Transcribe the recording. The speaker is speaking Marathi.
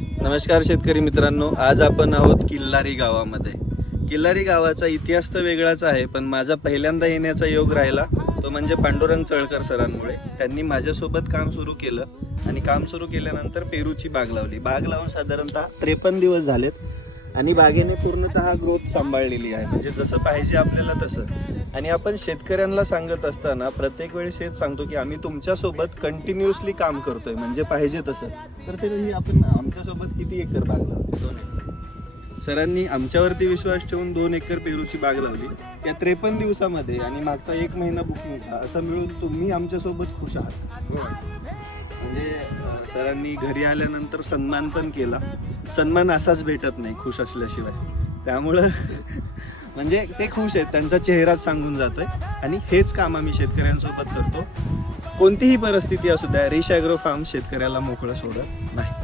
नमस्कार शेतकरी मित्रांनो, आज आपण आहोत किल्लारी गावामध्ये. किल्लारी गावाचा इतिहास तर वेगळाच आहे, पण माझा पहिल्यांदा येण्याचा योग राहिला तो म्हणजे पांडुरंग चळकर सरांमुळे. त्यांनी माझ्यासोबत काम सुरू केलं आणि काम सुरू केल्यानंतर पेरूची बाग लावली. बाग लावून साधारणतः 53 दिवस झालेत आणि बागेने पूर्णतः ग्रोथ सांभाळलेली आहे, म्हणजे जसं पाहिजे आपल्याला तसं. आणि आपण शेतकऱ्यांना सांगत असताना प्रत्येक वेळेस हेच सांगतो की आम्ही तुमच्यासोबत कंटिन्युअसली काम करतोय, म्हणजे पाहिजे तसं. तर सर, ही आपण आमच्यासोबत किती एकर बाग लावली? 2 एकर. सरांनी आमच्यावरती विश्वास ठेवून 2 एकर पेरूची बाग लावली त्या 53 दिवसामध्ये, आणि मागचा 1 महिना बुकिंगचा, असं मिळून तुम्ही आमच्यासोबत खुश आहात. म्हणजे सरांनी घरी आल्यानंतर सन्मान पण केला. सन्मान असाच भेटत नाही खुश असल्याशिवाय. त्यामुळं म्हणजे ते खुश आहेत, त्यांचा चेहराच सांगून जातोय. आणि हेच काम आम्ही शेतकऱ्यांसोबत करतो. कोणतीही परिस्थिती असू द्या, रिच ॲग्रो फार्म शेतकऱ्याला मोकळं सोडत नाही.